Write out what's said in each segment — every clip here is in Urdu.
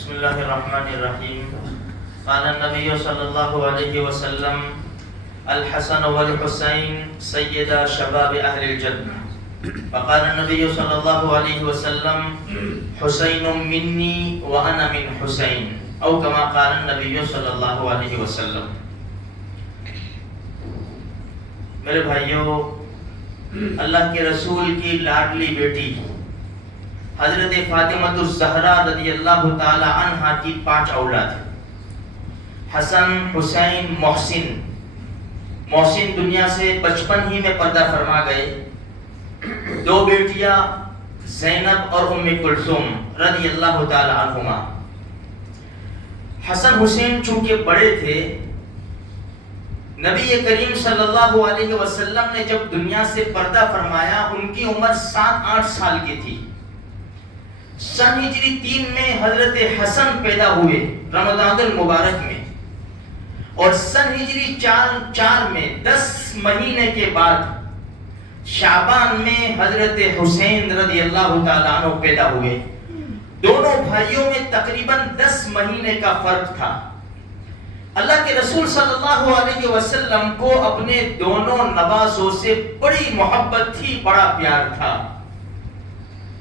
بسم اللہ الرحمن الرحیم. قال النبی صلی اللہ علیہ وسلم الحسن والحسین سیدا شباب اہل الجنہ. وقال النبی صلی اللہ علیہ وسلم حسین منی وانا من حسین او کما قال النبی صلی اللہ علیہ وسلم. میرے بھائیوں، اللہ کے رسول کی لاڈلی بیٹی حضرت فاطمہ الزہرا رضی اللہ تعالی عنہا کی 5 اولاد ہیں. حسن، حسین، محسن. محسن دنیا سے بچپن ہی میں پردہ فرما گئے. 2 بیٹیاں زینب اور ام کلثوم رضی اللہ تعالی عنہما. حسن حسین چونکہ بڑے تھے، نبی کریم صلی اللہ علیہ وسلم نے جب دنیا سے پردہ فرمایا ان کی عمر 7-8 سال کی تھی. سن ہجری 3 میں حضرت حسن پیدا ہوئے رمضان المبارک میں، اور سن ہجری 4 میں 10 مہینے کے بعد شعبان میں حضرت حسین رضی اللہ تعالیٰ عنہ پیدا ہوئے. دونوں بھائیوں میں تقریباً 10 مہینے کا فرق تھا. اللہ کے رسول صلی اللہ علیہ وسلم کو اپنے دونوں نوازوں سے بڑی محبت تھی، بڑا پیار تھا.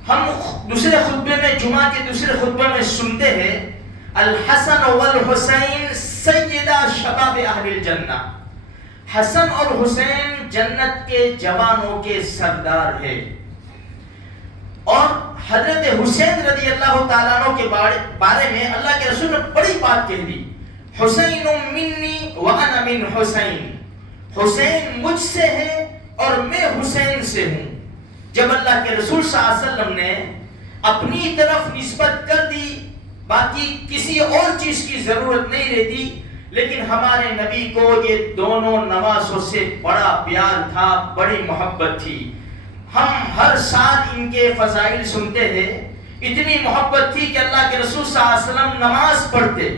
ہم دوسرے خطبے میں، جمعہ کے دوسرے خطبے میں سنتے ہیں الحسن والحسین سیدہ شباب اہل الجنہ. حسن اور حسین جنت کے جوانوں کے سردار ہیں. اور حضرت حسین رضی اللہ تعالیٰ عنہ کے بارے میں اللہ کے رسول نے بڑی بات کہہ دی. حسین منی وانا من حسین. حسین مجھ سے ہے اور میں حسین سے ہوں. جب اللہ کے رسول صلی اللہ علیہ وسلم نے اپنی طرف نسبت کر دی، باقی کسی اور چیز کی ضرورت نہیں رہتی، لیکن ہمارے نبی کو یہ دونوں نوازوں سے بڑا پیار تھا، بڑی محبت تھی. ہم ہر سال ان کے فضائل سنتے ہیں. اتنی محبت تھی کہ اللہ کے رسول صلی اللہ علیہ وسلم نماز پڑھتے،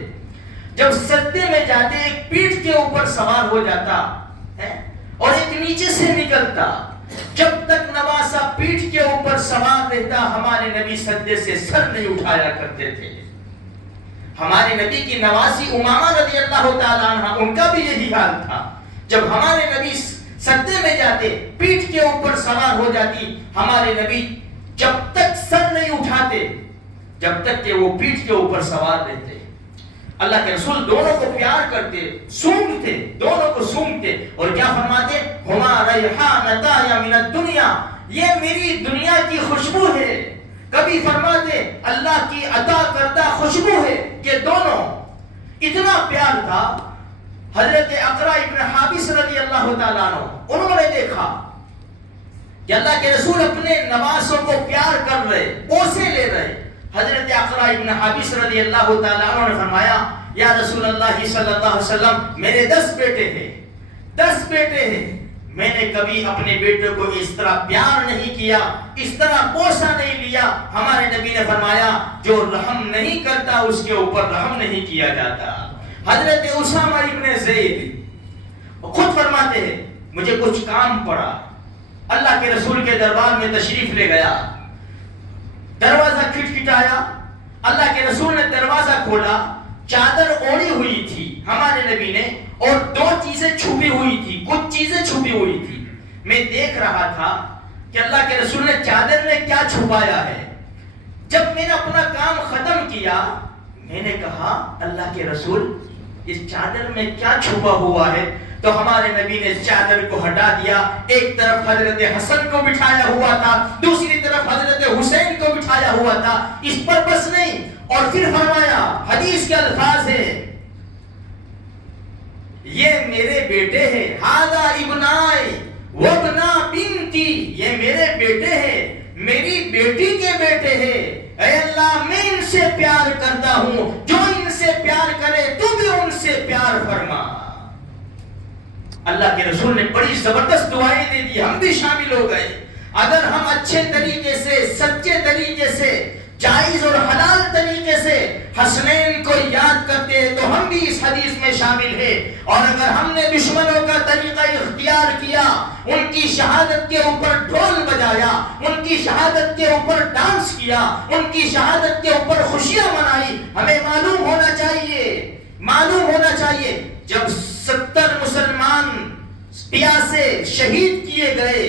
جب سجدے میں جاتے ایک پیٹھ کے اوپر سوار ہو جاتا اور ایک نیچے سے نکلتا. جب تک نواسا پیٹھ کے اوپر سوار رہتا، ہمارے نبی سجدے سے سر نہیں اٹھایا کرتے تھے. ہمارے نبی کی نواسی امامہ رضی اللہ تعالیٰ عنہ، ان کا بھی یہی حال تھا. جب ہمارے نبی سجدے میں جاتے، پیٹھ کے اوپر سوار ہو جاتی، ہمارے نبی جب تک سر نہیں اٹھاتے جب تک کہ وہ پیٹھ کے اوپر سوار رہتے. اللہ کے رسول دونوں کو پیار کرتے، سونگتے، دونوں کو سونگتے، اور کیا فرماتے؟ ہما ریحانتا من الدنیا، یہ میری دنیا کی خوشبو ہے. کبھی فرماتے اللہ کی عطا کردہ خوشبو ہے. یہ دونوں اتنا پیار تھا. حضرت اقرا ابن حابس رضی اللہ تعالیٰ عنہ، انہوں نے دیکھا کہ اللہ کے رسول اپنے نوازوں کو پیار کر رہے، بوسے لے رہے. حضرت اقرا ابن حابس رضی اللہ تعالیٰ عنہ نے فرمایا یا رسول اللہ صلی اللہ علیہ وسلم، میرے 10 بیٹے ہیں، 10 بیٹے ہیں. میں نے کبھی اپنے بیٹے کو اس طرح پیار نہیں کیا، اس طرح بوسہ نہیں لیا. ہمارے نبی نے فرمایا جو رحم نہیں کرتا اس کے اوپر رحم نہیں کیا جاتا. حضرت اسامہ ابن زید خود فرماتے ہیں مجھے کچھ کام پڑا، اللہ کے رسول کے دربار میں تشریف لے گیا، دروازہ کھٹکھٹایا، اللہ کے رسول نے دروازہ کھولا، چادر اوڑی ہوئی تھی ہمارے نبی نے، اور 2 چیزیں چھپی ہوئی تھی، کچھ چیزیں چھپی ہوئی تھی. میں دیکھ رہا تھا کہ اللہ کے رسول نے چادر میں کیا چھپایا ہے. جب میں نے اپنا کام ختم کیا، میں نے کہا اللہ کے رسول اس چادر میں کیا چھپا ہوا ہے؟ تو ہمارے نبی نے چادر کو ہٹا دیا. ایک طرف حضرت حسن کو بٹھایا ہوا تھا، دوسری طرف حضرت حسین کو بٹھایا ہوا تھا. اس پر بس نہیں، اور پھر فرمایا، حدیث کے الفاظ ہے یہ میرے بیٹے ہیں، ھذا ابنائی وابنا بنتی، یہ میرے بیٹے ہیں، میری بیٹی کے بیٹے ہیں. اے اللہ میں ان سے پیار کرتا ہوں، جو ان سے پیار کرے تو بھی ان سے پیار فرما. اللہ کے رسول نے بڑی زبردست دعائیں دے دی، ہم بھی شامل ہو گئے. اگر ہم اچھے طریقے سے، سچے طریقے سے، جائز اور حلال طریقے سے حسنین کو یاد کرتے تو ہم بھی اس حدیث میں شامل ہیں. اور اگر ہم نے دشمنوں کا طریقہ اختیار کیا، ان کی شہادت کے اوپر ڈھول بجایا، ان کی شہادت کے اوپر ڈانس کیا، ان کی شہادت کے اوپر خوشیاں منائی، ہمیں معلوم ہونا چاہیے جب 70 مسلمان پیاسے شہید کیے گئے،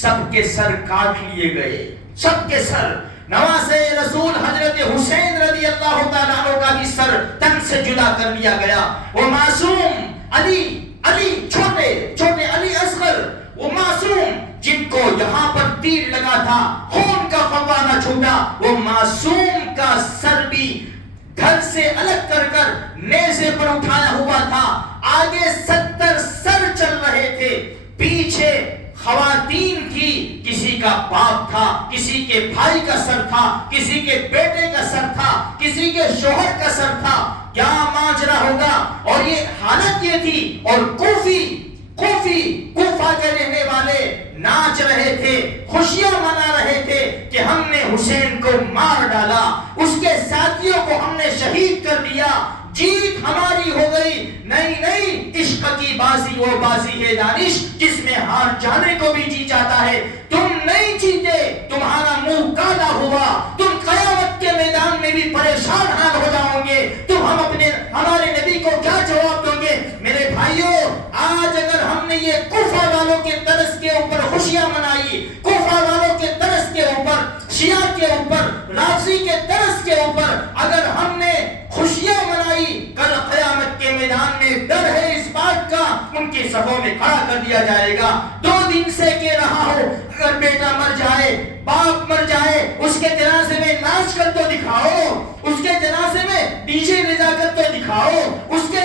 سب کے سر کاٹ لیے گئے، سب کے سر. نواسے رسول حضرت حسین رضی اللہ تعالیٰ عنہ کا بھی سر تن سے جدا کر لیا گیا. وہ معصوم علی چھوٹے علی اصغر، وہ معصوم جن کو یہاں پر تیر لگا تھا، خون کا فوارہ چھوٹا، وہ معصوم کا سر بھی گھر سے الگ کر کر نیزے پر اٹھایا ہوا تھا. آگے 70 سر چل رہے تھے، پیچھے خواتین تھی، کسی کا باپ تھا، کسی کے بھائی کا سر تھا، کسی کے بیٹے کا سر تھا، کسی کے شوہر کا سر تھا. کیا ماجرا ہوگا؟ اور یہ حالت یہ تھی. اور کوفہ کے رہنے والے ناچ رہے تھے، خوشیاں منا رہے تھے کہ ہم نے حسین کو مار ڈالا، اس کے ساتھیوں کو ہم نے شہید کر دیا، جیت ہماری ہو گئی. نہیں، عشق کی بازی وہ بازی ہے دانش جس میں ہار جانے کو بھی جی جاتا ہے. تم نہیں جیتے، تمہارا منہ کالا ہوا، تم قیامت کے میدان میں بھی پریشان حال ہو جاؤ گے. تم ہمارے نبی کو کیا جواب دو گے؟ میرے بھائیوں، آج اگر ہم نے یہ کوفہ والوں کے طرز کے اوپر خوشیاں منائی، کوفہ والوں کے طرز کے اوپر، شیعہ کے اوپر، رافضی کے طرز کے اوپر اگر ہم نے خوشیاں منائی، کل قیامت کے میدان میں ڈر ہے اس بات کا ان کی صفوں میں کھڑا کر دیا جائے گا. 2 دن سے کہہ رہا ہو، اگر بیٹا مر جائے، باپ مر جائے، اس کے جنازے میں ناچ کر تو دکھاؤ، اس کے جنازے میں ڈی جے بجا کر تو دکھاؤ، اس کے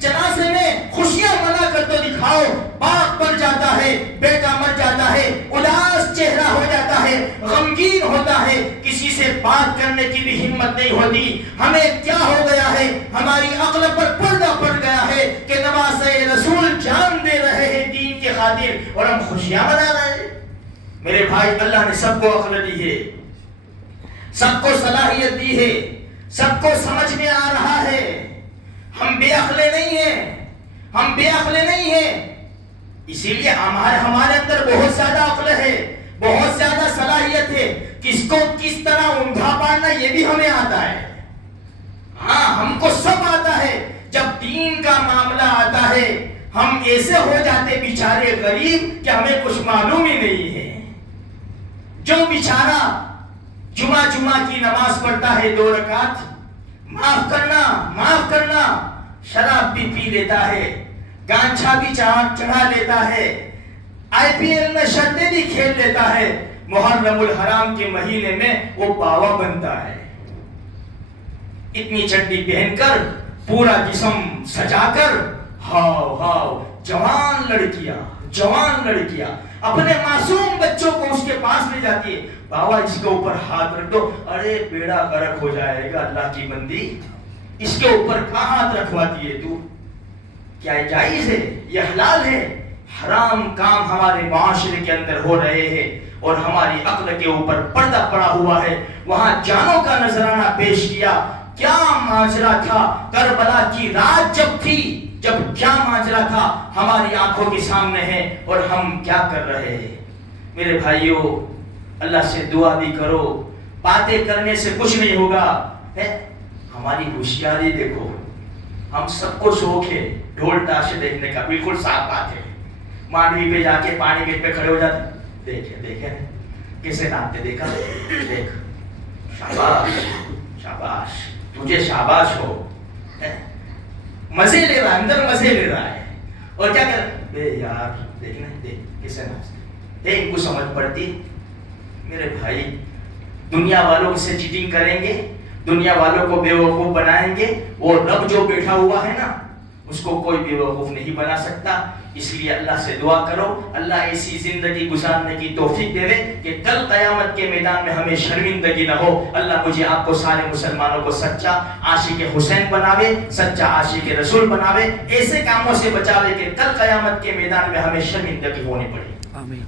جنازے میں خوشیاں منا کر تو دکھاؤ. باپ مر جاتا ہے، بیٹا مر جاتا ہے، اداس چہرہ ہو جاتا ہے، غمگین ہوتا ہے، کسی سے بات کرنے کی بھی ہمت نہیں ہوتی. ہمیں کیا ہو گیا ہے؟ ہماری عقل پر پردہ پڑ گیا ہے کہ نواسے رسول جان دے رہے ہیں دین کے خاطر اور ہم خوشیاں منا رہے ہیں. میرے بھائی، اللہ نے سب کو عقل دی ہے، سب کو صلاحیت دی ہے، سب کو سمجھ میں آ رہا ہے. ہم بے عقلے نہیں ہیں. اسی لیے ہمارے اندر بہت زیادہ عقل ہے، بہت زیادہ صلاحیت ہے. کس کو کس طرح اونگھا پاڑنا یہ بھی ہمیں آتا ہے. ہاں، ہم کو سب آتا ہے. جب دین کا معاملہ آتا ہے ہم ایسے ہو جاتے بیچارے غریب کہ ہمیں کچھ معلوم ہی نہیں ہے. جو بیچارہ جمعہ کی نماز پڑھتا ہے 2 رکعت، معاف کرنا، شراب بھی پی لیتا ہے، گانچھا بھی چڑھا لیتا ہے، IPL میں شرطیں بھی کھیل لیتا ہے، محرم الحرام کے مہینے میں وہ باوا بنتا ہے. اتنی چڈی پہن کر، پورا جسم سجا کر، ہاؤ جوان لڑکیاں اپنے معصوم بچوں کو اس کے پاس لے جاتی ہے. بابا اس کے اوپر ہاتھ رکھ دو، ارے بیڑا غرق ہو جائے گا. اللہ کی بندی، اس کے اوپر کہاں ہاتھ رکھواتی ہے تو؟ کیا جائز ہے؟ یہ حلال ہے؟ حرام کام ہمارے معاشرے کے اندر ہو رہے ہیں اور ہماری عقل کے اوپر پردہ پڑا ہوا ہے. وہاں جانوں کا نذرانہ پیش کیا. کیا ماجرا تھا کربلا کی رات جب کیا ماجرا تھا ہماری آنکھوں کے سامنے ہے اور ہم کیا کر رہے ہیں. میرے بھائیوں، اللہ سے دعا بھی کرو. باتیں کرنے سے کچھ نہیں ہوگا. ہماری ہوشیاری دیکھو، ہم سب کو شوق ہے ڈھول تاشے دیکھنے کا، بالکل صاف بات ہے. مانڈوی پہ جا کے پانی گیٹ پہ کھڑے ہو جاتے، دیکھے کیسے ناچتے، دیکھا؟ دیکھ، شاباش تجھے شاباش ہو. مزے لے رہا ہے، اندر مزے لے رہا ہے. اور کیا کر بے یار، دیکھنا، دیکھ کیسے ناچتے. ان کو سمجھ پڑتی؟ میرے بھائی، دنیا والوں سے چیٹنگ کریں گے، دنیا والوں کو بے وقوف بنائیں گے. وہ رب جو بیٹھا ہوا ہے نا، اس کو کوئی بے وقوف نہیں بنا سکتا. اس لیے اللہ سے دعا کرو، اللہ ایسی زندگی گزارنے کی توفیق دے کہ کل قیامت کے میدان میں ہمیں شرمندگی نہ ہو. اللہ مجھے آپ کو سارے مسلمانوں کو سچا عاشق حسین بناوے، سچا عاشق رسول بناوے، ایسے کاموں سے بچاوے کہ کل قیامت کے میدان میں ہمیں شرمندگی ہونی پڑے. آمین.